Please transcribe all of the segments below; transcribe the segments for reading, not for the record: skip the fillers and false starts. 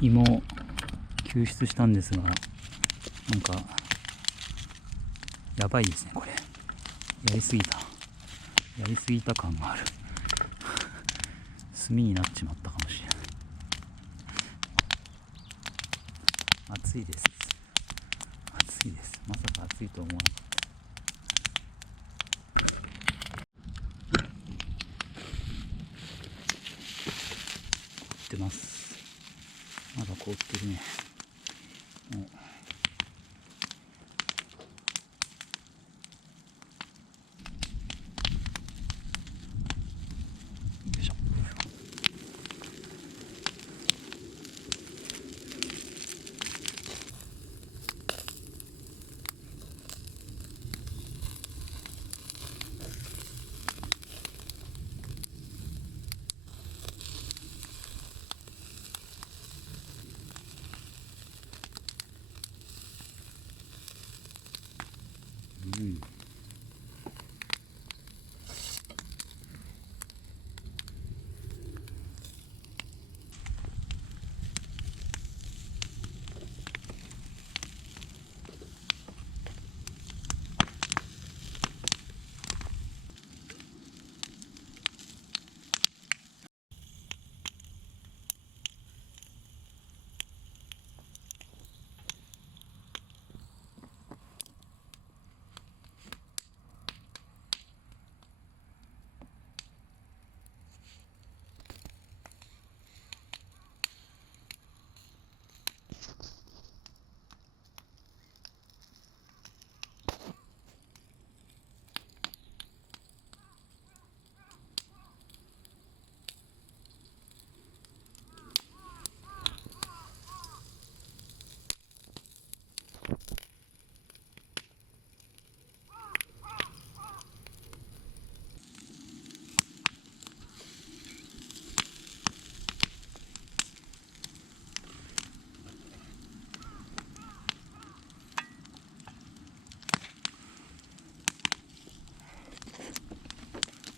芋を救出したんですが、なんかやばいですねこれ。やりすぎた感がある。炭になっちまったかもしれない。暑いです。まさか暑いと思わなかった。凍ってます。まだ凍ってるね。もうよいしょ。うん。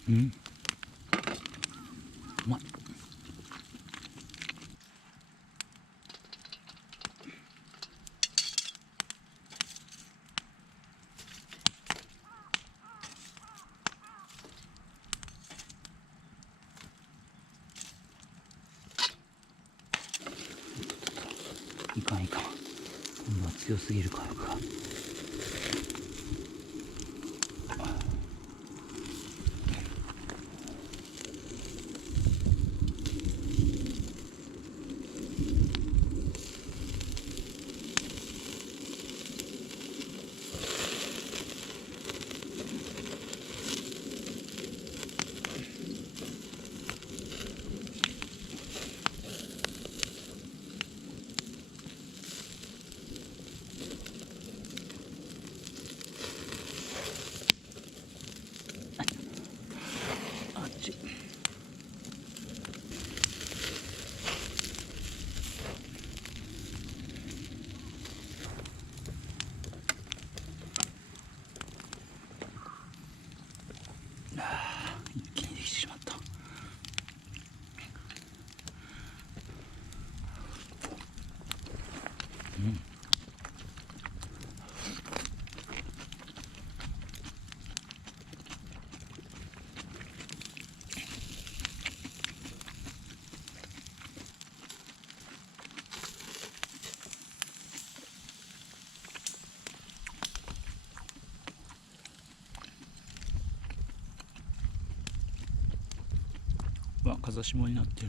うん、うまい。いかん。今度は強すぎる火力が。あっち。一気にできてしまった。うん。うわ、風下になってる。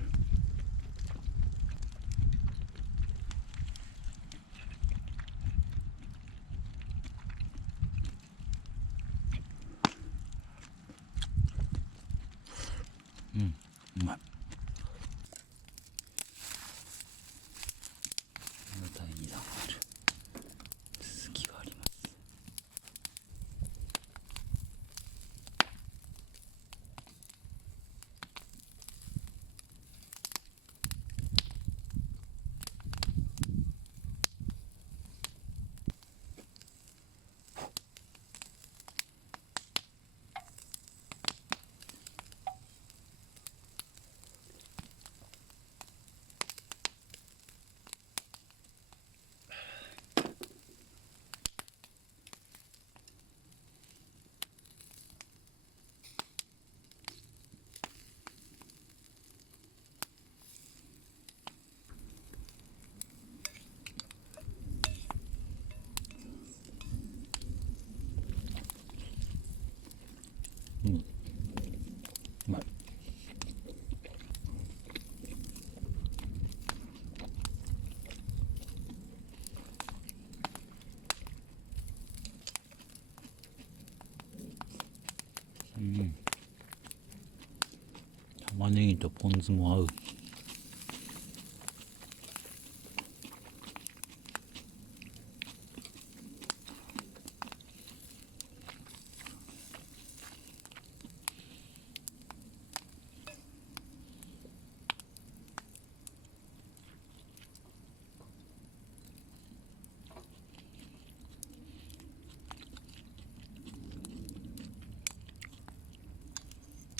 うん、うまい。第2弾がある。続きがあります。玉ねぎとポン酢も合う。い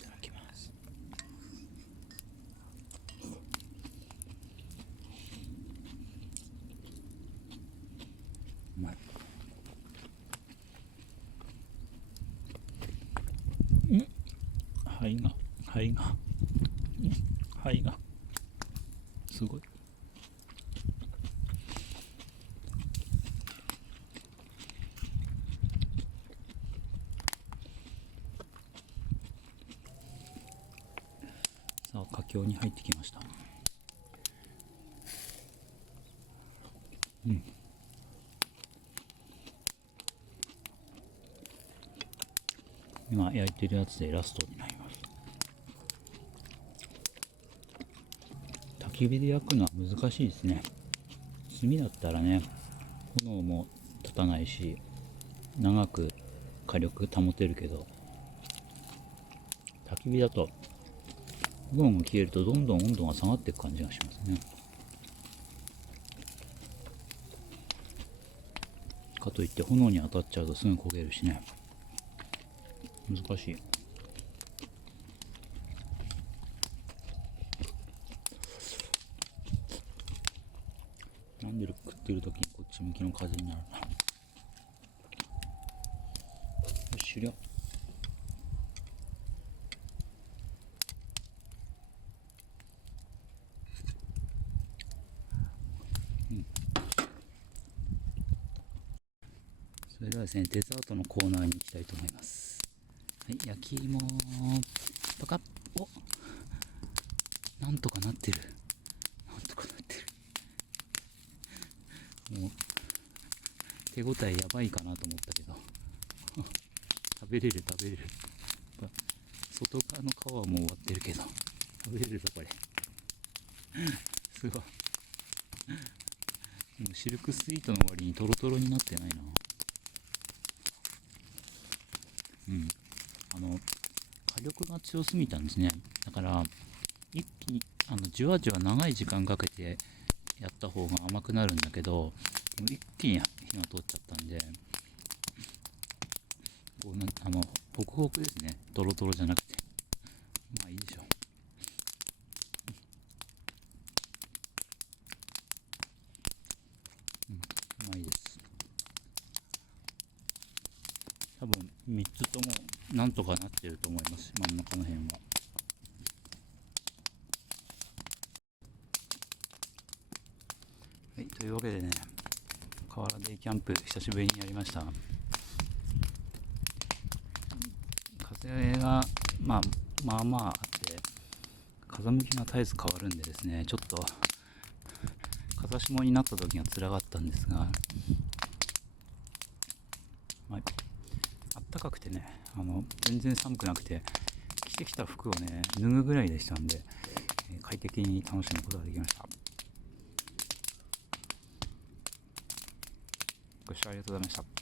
ただきます。うまい。肺がすごい。さあ佳境に入ってきました。今焼いてるやつでラストになります。焚き火で焼くのは難しいですね。炭だったらね、炎も立たないし長く火力保てるけど、焚き火だと炎が消えるとどんどん温度が下がっていく感じがしますね。かといって炎に当たっちゃうとすぐ焦げるしね、難しい。なんで食ってる時にこっち向きの風になるな。よし、終了。それではですね、デザートのコーナーに行きたいと思います。はい、焼き芋パカッ。お、なんとかなってる。なんとかなってる。もう手応えやばいかなと思ったけど食べれる。外側の皮はもう終わってるけど食べれるぞこれすごい。もうシルクスイートの割にトロトロになってないな。火力が強すぎたんですね。だから一気にじわじわ長い時間かけてやった方が甘くなるんだけど、一気に火が通っちゃったんで、こうホクホクですね。トロトロじゃなくて。まあいいでしょう。うまいです。多分3つともなんとかなってると思います。真ん中の辺は。はい、というわけでね、河原デイキャンプ久しぶりにやりました。風がまああって風向きが絶えず変わるんでですね、ちょっと風下になった時が辛かったんですが、あったかくてね、全然寒くなくて、着てきた服をね脱ぐぐらいでしたんで、快適に楽しむことができました。ご視聴ありがとうございました。